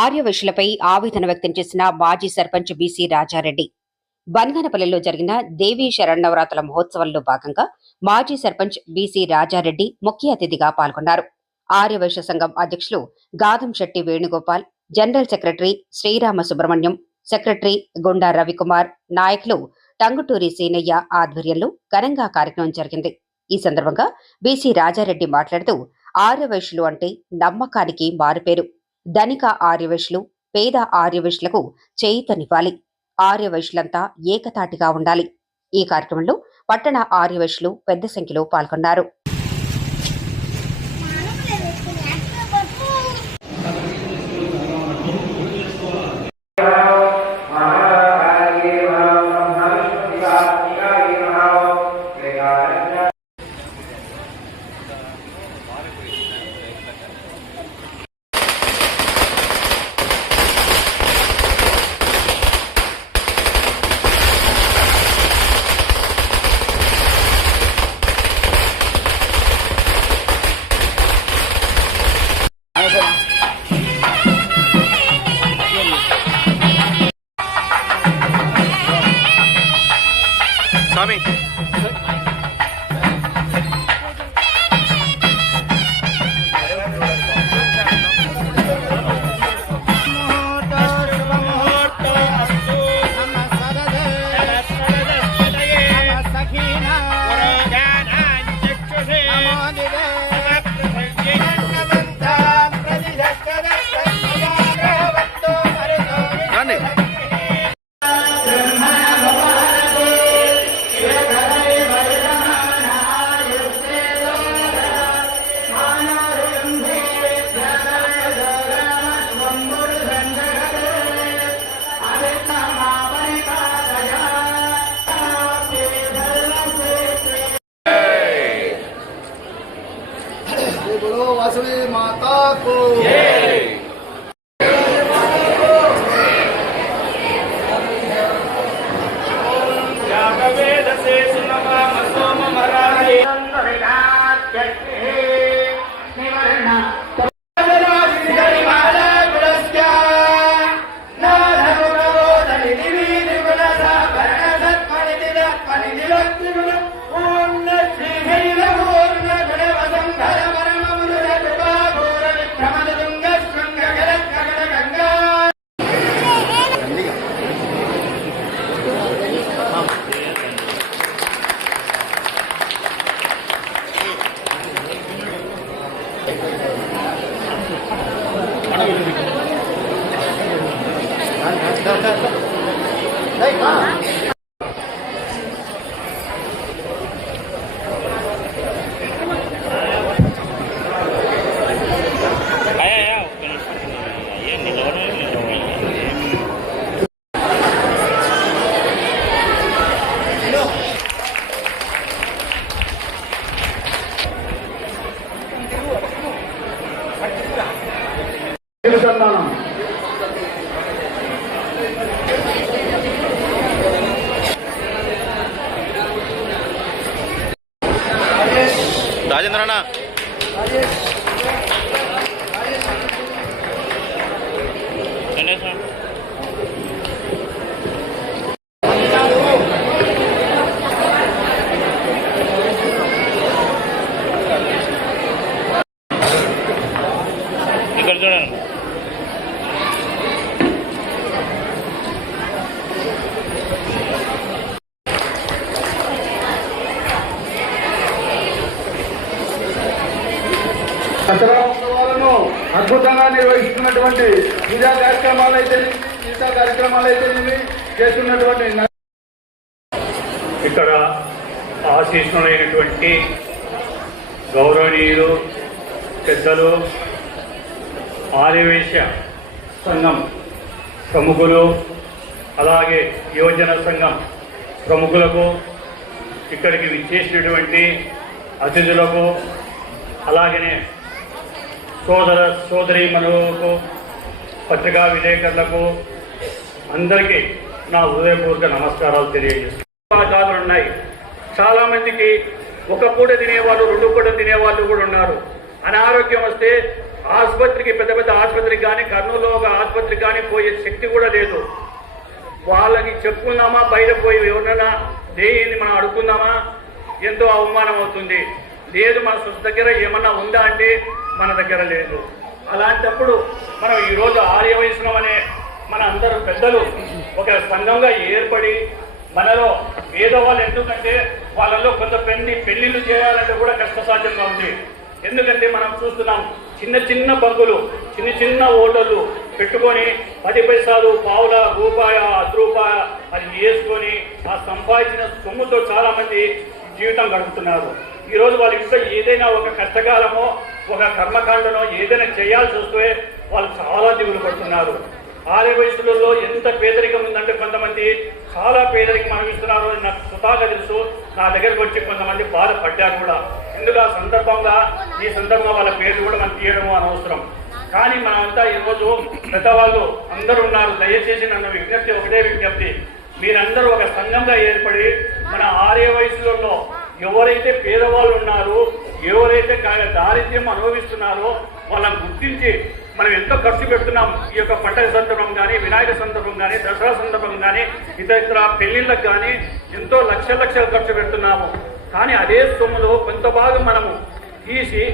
ఆర్యవైశ్యులపై ఆవేదన వ్యక్తం చేసిన మాజీ సర్పంచ్ బీసీ రాజారెడ్డి. బన్గనపల్లిలో జరిగిన దేవీ శరణవరాత్రుల మహోత్సవంలో భాగంగా మాజీ సర్పంచ్ బీసీ రాజారెడ్డి ముఖ్య అతిథిగా పాల్గొన్నారు. ఆర్యవైశ్య సంఘం అధ్యక్షులు Gadam Setty Venugopal general secretary Srirama Subrahmanyam secretary Gunda Ravikumar నాయకులు టంగుటూరి సీనయ్య ఆధ్వర్యంలో ఘనంగా కార్యక్రమం జరిగింది. ఈ సందర్భంగా బీసీ రాజారెడ్డి మాట్లాడుతూ ఆర్యవైశ్యులు అంటే నమ్మకానికి మారుపేరు. ధనిక ఆర్యవైశ్యులు పేద ఆర్యవైశ్యులకు చేయితనివ్వాలి. ఆర్యవైశ్యులంతా ఏకతాటిగా ఉండాలి. ఈ కార్యక్రమంలో పట్టణ ఆర్యవైశ్యులు పెద్ద సంఖ్యలో పాల్గొన్నారు. சாமி రాజేంద్ర అన్న ఇక్కడ చూడండి దసరా ఉత్సవాలను అద్భుతంగా నిర్వహిస్తున్నటువంటి పూజా కార్యక్రమాలు అయితే మిగతా కార్యక్రమాలు అయితే చేస్తున్నటువంటి ఇక్కడ ఆశీస్సులైనటువంటి గౌరవనీయులు పెద్దలు ఆదివేశ సంఘం ప్రముఖులు అలాగే యువజన సంఘం ప్రముఖులకు ఇక్కడికి విచ్చేసినటువంటి అతిథులకు అలాగనే సోదర సోదరి సోదరీమణులకు పత్రికా విలేకరులకు అందరికీ నా హృదయపూర్వక నమస్కారాలు తెలియజేస్తున్నాను. ఉన్నాయి. చాలా మందికి ఒక పూట తినేవాళ్ళు రెండు పూట తినేవాళ్ళు కూడా ఉన్నారు. అనారోగ్యం వస్తే ఆసుపత్రికి పెద్ద పెద్ద ఆసుపత్రికి కానీ కర్నూలులో ఒక ఆసుపత్రికి కానీ పోయే శక్తి కూడా లేదు. వాళ్ళకి చెప్పుకుందామా బయట పోయి ఎవరైనా దేని మనం అడుగుకుందామా ఎంతో అవమానం అవుతుంది. లేదు మన సొంత దగ్గర ఏమన్నా ఉందా అంటే మన దగ్గర లేదు. అలాంటప్పుడు మనం ఈరోజు ఆర్య వైష్ణవం అనే మన అందరు పెద్దలు ఒక సంఘంగా ఏర్పడి మనలో పేదవాళ్ళు ఎందుకంటే వాళ్ళలో కొంత పెళ్ళి పెళ్ళిళ్ళు చేయాలంటే కూడా కష్టసాధ్యంగా ఉంది. ఎందుకంటే మనం చూస్తున్నాం చిన్న చిన్న బంకులు చిన్న చిన్న ఓటర్లు పెట్టుకొని పది పైసలు పావుల రూపాయ అర్ధ రూపాయ అది వేసుకొని ఆ సంపాదించిన సొమ్ముతో చాలామంది జీవితం గడుపుతున్నారు. ఈరోజు రోజు వాళ్ళ ఇంట్లో ఏదైనా ఒక కష్టకాలమో ఒక కర్మకాండనో ఏదైనా చేయాల్సి వస్తే వాళ్ళు చాలా దిగులు పడుతున్నారు. ఆర్య వయసులలో ఎంత పేదరికం ఉందంటే కొంతమంది చాలా పేదరికం అనుభవిస్తున్నారు అని నాకు సుతాగా తెలుసు. నా దగ్గరకు వచ్చి కొంతమంది బాధపడ్డారు కూడా. ఇందులో ఆ సందర్భంగా ఈ సందర్భంగా వాళ్ళ పేర్లు కూడా మనం తీయడం అనవసరం. కానీ మనమంతా ఈరోజు పెద్దవాళ్ళు అందరూ ఉన్నారు. దయచేసి నన్ను విజ్ఞప్తి ఒకటే విజ్ఞప్తి. మీరందరూ ఒక సంఘంగా ఏర్పడి మన ఆర్య వయసులలో ఎవరైతే పేదవాళ్ళు ఉన్నారో ఎవరైతే దారిద్ర్యం అనుభవిస్తున్నారో వాళ్ళని గుర్తించి మనం ఎంతో ఖర్చు పెడుతున్నాం. ఈ యొక్క పండగ సందర్భం కానీ వినాయక సందర్భం కానీ దసరా సందర్భం కానీ ఇతర ఇతర పెళ్ళిళ్ళకు కానీ ఎంతో లక్ష లక్షలు ఖర్చు పెడుతున్నాము. కానీ అదే సొమ్ములో కొంత భాగం మనము తీసి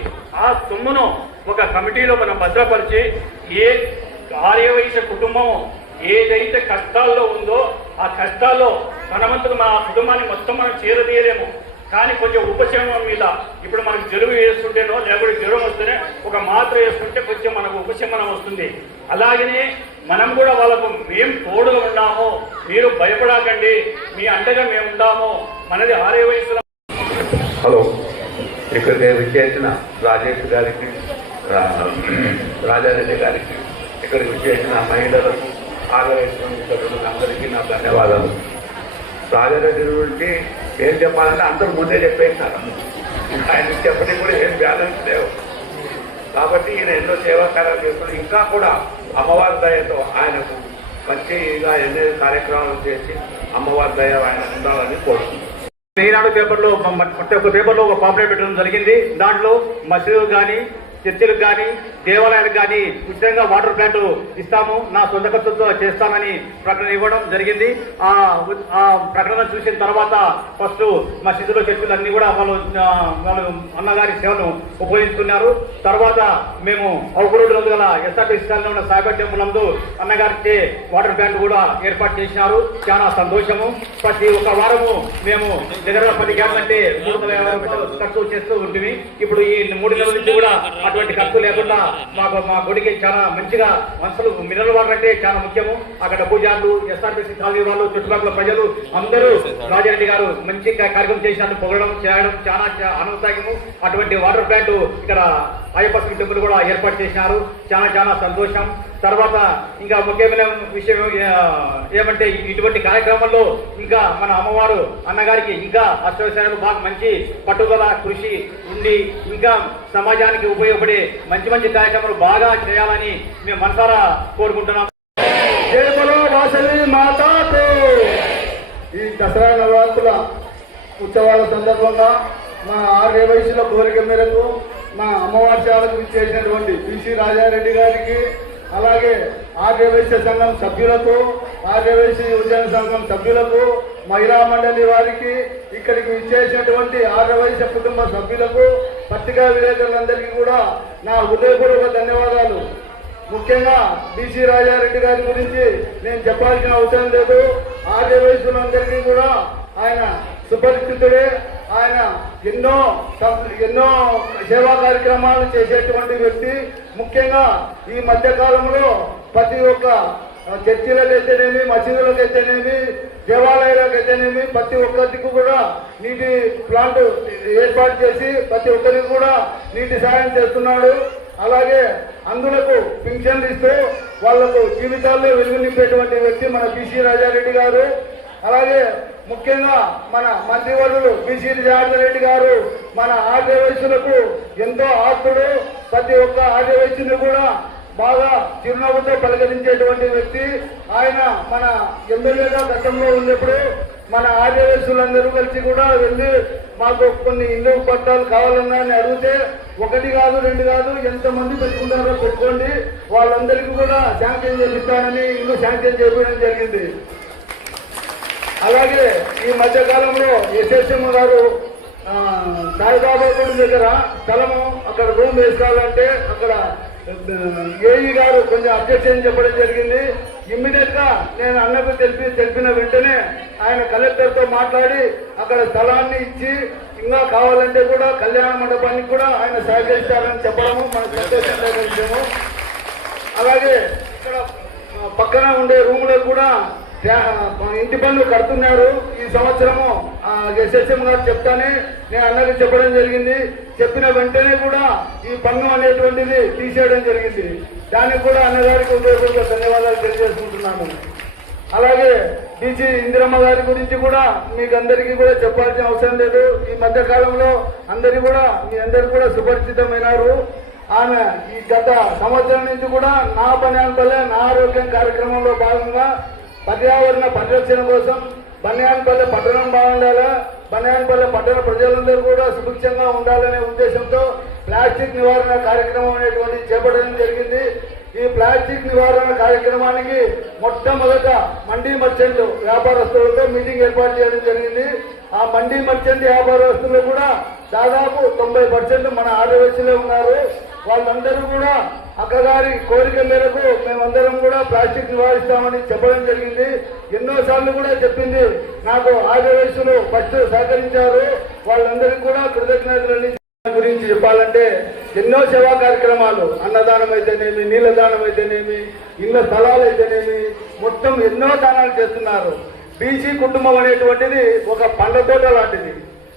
ఆ సొమ్మును ఒక కమిటీలో మనం భద్రపరిచి ఏ ఆర్యవైశ్య కుటుంబం ఏదైతే కష్టాల్లో ఉందో ఆ కష్టాల్లో మనమంతకు మన కుటుంబాన్ని మొత్తం మనం చేరదీయలేము. కానీ కొంచెం ఉపశమనం మీద ఇప్పుడు మనకు జలుబు వేస్తుంటేనో లేకపోతే జ్వరం వస్తేనే ఒక మాత్ర వేసుకుంటే కొంచెం మనకు ఉపశమనం వస్తుంది. అలాగనే మనం కూడా వాళ్ళకు మేము తోడుగా ఉన్నాము మీరు భయపడకండి. మీ అండగా మేము ఉన్నాము మనది ఆరే వయసులో. హలో ఇక్కడ విచ్చేసిన రాజేష్ గారికి రా- రాజారెడ్డి గారికి ఇక్కడ విచ్చేసిన మహిళలకు ఆదరించిన అందరికీ నా ధన్యవాదాలు. రాజారెడ్డి నుండి ఏం చెప్పాలంటే అందరూ ముందే చెప్పేసినారు. ఆయన చెప్పడానికి కూడా ఏం బ్యాలెన్స్ లేవు. కాబట్టి ఈయన ఎన్నో సేవా కార్యాలు చేస్తున్నారు. ఇంకా కూడా అమ్మవారి దయతో ఆయనకు మంచిగా ఎన్నో కార్యక్రమాలు చేసి అమ్మవారి దయ ఆయన ఉండాలని కోరుతున్నాను ఈనాడు పేపర్లో ఒక ప్రతి ఒక్క పేపర్లో ఒక పాంప్లెట్ పెట్టడం జరిగింది. దాంట్లో మసీదు కానీ చర్చిలకు కానీ దేవాలయాలకు కానీ ఉచితంగా వాటర్ ప్లాంట్ ఇస్తాము. నా సొంత ఖర్చుతో చేస్తామని ప్రకటన ఇవ్వడం జరిగింది. ఆ ఆ ప్రకటన చూసిన తర్వాత ఫస్ట్ మా చర్చిలు అన్ని కూడా వాళ్ళు వాళ్ళు అన్నగారి సేవను ఉపయోగించుకున్నారు తర్వాత మేము అవుకురోడ్ నందు గల ఎస్ఆర్టీ స్థానంలో ఉన్న సాగర్ టెంపుల్ నందు అన్నగారికి వాటర్ ప్లాంట్ కూడా ఏర్పాటు చేసినారు. చాలా సంతోషము. ప్రతి ఒక్క వారము మేము దగ్గర పది గ్యాస్ అంటే మూడు వందల యాభై ఖర్చు చేస్తూ ఉంటుంది ఇప్పుడు ఈ మూడు నెలల నుంచి కూడా అటువంటి ఖర్చు లేకుండా మాకు మా గుడికి చాలా మంచిగా మనసులు మినరల్ వాటర్ అంటే చాలా ముఖ్యము. అక్కడ పూజారులు ఎస్ఆర్టీసీ కాలనీ వాళ్ళు చుట్టుపక్కల ప్రజలు అందరూ రాజారెడ్డి గారు మంచి కార్యక్రమం చేసినట్టు పొగడం చేయడం చాలా చా- ఆనందదాయకము. అటువంటి వాటర్ ప్లాంట్ ఇక్కడ అయ్యప్ప టెంపుల్ కూడా ఏర్పాటు చేసినారు. చాలా చాలా సంతోషం. తర్వాత ఇంకా ముఖ్యమైన విషయం ఏమంటే ఇటువంటి కార్యక్రమంలో ఇంకా మన అమ్మవారు అన్నగారికి ఇంకా అష్టవశాలు బాగా మంచి పట్టుదల కృషి ఉండి ఇంకా సమాజానికి ఉపయోగపడే మంచి మంచి కార్యక్రమాలు బాగా చేయాలని మేము మనసారా కోరుకుంటున్నాం. ఈ దసరా నవరాత్రుల ఉత్సవాల సందర్భంగా మా ఆర్య వయసుల కోరిక మేరకు మా అమ్మవారి సేవలకు ఇచ్చేసినటువంటి పిసి రాజారెడ్డి గారికి అలాగే ఆర్యవైశ్య సంఘం సభ్యులకు ఆర్యవైశ్య ఉద్యోగ యువజన సంఘం సభ్యులకు మహిళా మండలి వారికి ఇక్కడికి ఇచ్చేసినటువంటి ఆర్యవైశ్య కుటుంబ సభ్యులకు పత్రికా విలేకరులందరికీ కూడా నా హృదయపూర్వక ధన్యవాదాలు. ముఖ్యంగా బీసీ రాజారెడ్డి గారి గురించి నేను చెప్పాల్సిన అవసరం లేదు. ఆర్యవైశ్యులందరికీ కూడా ఆయన సుపరిచితుడే. ఆయన ఎన్నో ఎన్నో సేవా కార్యక్రమాలు చేసేటువంటి వ్యక్తి. ముఖ్యంగా ఈ మధ్య కాలంలో ప్రతి ఒక్క చర్చిలకు అయితేనేమి మసీదులకు అయితేనేమి దేవాలయాలకు అయితేనేమి ప్రతి ఒక్కరికి కూడా నీటి ప్లాంట్ ఏర్పాటు చేసి ప్రతి ఒక్కరికి కూడా నీటి సాయం చేస్తున్నాడు. అలాగే అందులకు పింఛన్లు ఇస్తూ వాళ్ళకు జీవితాల్లో వెలుగు నింపేటువంటి వ్యక్తి మన బీసీ రాజారెడ్డి గారు. అలాగే ముఖ్యంగా మన మంత్రివర్యులు బీసీ రెడ్డి గారు మన ఆర్య ఎంతో ఆస్తుడు ప్రతి ఒక్క ఆర్య వయసుని కూడా బాగా చిరునవ్వుతో పలకరించేటువంటి వ్యక్తి. ఆయన మన ఎమ్మెల్యేగా గతంలో ఉన్నప్పుడు మన ఆర్యవేశులందరూ కలిసి కూడా వెళ్ళి మాకు కొన్ని ఇల్లు పట్టాలు కావాలన్నాయని అడిగితే ఒకటి కాదు రెండు కాదు ఎంతమంది పెట్టుకున్నారో పెట్టుకోండి. వాళ్ళందరికీ కూడా శాంక్షన్ చేపిస్తానని ఇల్లు శాంక్షన్ చేయడం జరిగింది. అలాగే ఈ మధ్య కాలంలో ఎస్ఎస్ఎం గారు ఆ, సాయిబాబా గుడి దగ్గర స్థలము అక్కడ రూమ్ వేసుకోవాలంటే అక్కడ ఏఈ గారు కొంచెం అబ్జెక్షన్ చెప్పడం జరిగింది. ఇమ్మీడియట్గా నేను అన్నకు తెలిపి తెలిపిన వెంటనే ఆయన కలెక్టర్తో మాట్లాడి అక్కడ స్థలాన్ని ఇచ్చి ఇంకా కావాలంటే కూడా కళ్యాణ మండపానికి కూడా ఆయన సహకరిస్తారని చెప్పడము మన సంతోషంగా విషయము అలాగే ఇక్కడ పక్కన ఉండే రూములకు కూడా ఇంటి పనులు కడుతున్నారు. ఈ సంవత్సరము ఎస్ఎస్ఎం గారు చెప్తానే నేను అన్నకి చెప్పడం జరిగింది. చెప్పిన వెంటనే కూడా ఈ పన్ను అనేటువంటిది తీసేయడం జరిగింది. దానికి కూడా అన్నగారికి ఉదయపూర్వక ధన్యవాదాలు తెలియజేసుకుంటున్నాను. అలాగే డీజీ ఇందిరమ్మ గారి గురించి కూడా మీకు అందరికీ కూడా చెప్పాల్సిన అవసరం లేదు. ఈ మధ్య కాలంలో అందరి కూడా మీ అందరు కూడా సుపరిచితమైనారు. ఆమె ఈ గత సంవత్సరం నుంచి కూడా నా పని అంతలే నా ఆరోగ్యం కార్యక్రమంలో భాగంగా పర్యావరణ పరిరక్షణ కోసం బన్యాన్పల్లె పట్టణం బాగుండాలా? బన్యాన్పల్లె పట్టణ ప్రజలందరూ కూడా సుభిక్షంగా ఉండాలనే ఉద్దేశంతో ప్లాస్టిక్ నివారణ కార్యక్రమం అనేటువంటి చేపట్టడం జరిగింది. ఈ ప్లాస్టిక్ నివారణ కార్యక్రమానికి మొట్టమొదట మండీ మర్చెంట్ వ్యాపారస్తులతో మీటింగ్ ఏర్పాటు చేయడం జరిగింది. ఆ మండీ మర్చెంట్ వ్యాపారస్తులు కూడా దాదాపు తొంభై మన ఆదివాసీలో ఉన్నారు. వాళ్ళందరూ కూడా అక్కగారి కోరిక మేరకు మేమందరం కూడా ప్లాస్టిక్ నివారిస్తామని చెప్పడం జరిగింది. ఎన్నో సార్లు కూడా చెప్పింది. నాకు ఆదివేశులు ఫస్ట్ సహకరించారు. వాళ్ళందరికీ కూడా కృతజ్ఞతలని గురించి చెప్పాలంటే ఎన్నో సేవా కార్యక్రమాలు. అన్నదానం అయితేనేమి నీళ్ళ దానం అయితేనేమి ఇళ్ళ స్థలాలు అయితేనేమి మొత్తం ఎన్నో దానాలు చేస్తున్నారు. బీసీ కుటుంబం అనేటువంటిది ఒక పండ్ల తోట లాంటిది.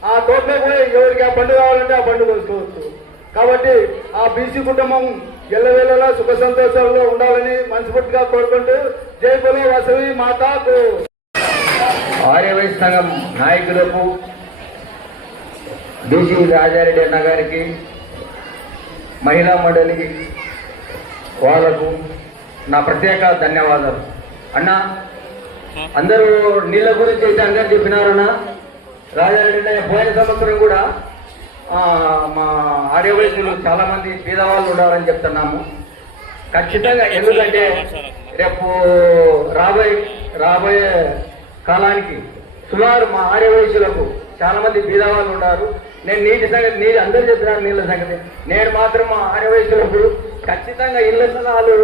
ఆ తోటలో కూడా ఎవరికి ఆ పండు కావాలంటే ఆ పండు కోసుకోవచ్చు. కాబట్టి ఆ బీసీ కుటుంబం ఎల్లవేళలా సుఖ సంతోషాల్లో ఉండాలని మనస్ఫూర్తిగా కోరుకుంటూ జై బలో వసవి మాతాకు. ఆర్యవైశ్య సంఘం నాయకులకు బీసీ రాజారెడ్డి అన్న గారికి మహిళా మండలికి వాళ్ళకు నా ప్రత్యేక ధన్యవాదాలు. అన్నా అందరూ నీళ్ళ గురించి అయితే అందరు చెప్పినారన్న. రాజారెడ్డి అన్న పోయిన సంవత్సరం కూడా మా ఆర్యవైశ్యులు చాలా మంది పేదవాళ్ళు ఉండాలని చెప్తున్నాము. ఖచ్చితంగా ఎందుకంటే రేపు రాబోయే రాబోయే కాలానికి సుమారు మా ఆర్యవయసులకు చాలా మంది బీదవాళ్ళు ఉన్నారు నేను నీటి సంగతి నీళ్ళు అందరూ చెప్పినారు నీళ్ళ సంగతి. నేను మాత్రం మా ఆర్యవయసులకు ఖచ్చితంగా ఇళ్ళ స్థలాలు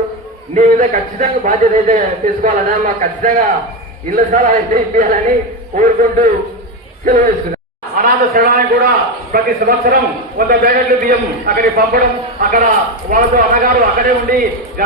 నీ మీద ఖచ్చితంగా బాధ్యత అయితే తీసుకోవాలన్నా మాకు ఖచ్చితంగా ఇళ్ళ స్థలాలు అయితే ఇప్పించాలని కోరుకుంటూ తెలియజేస్తున్నాను అనాథ శరణానికి కూడా ప్రతి సంవత్సరం వంద బ్యాగెట్లు బియ్యం అక్కడికి పంపడం. అక్కడ వాళ్ళతో అన్నగారు అక్కడే ఉండి గడప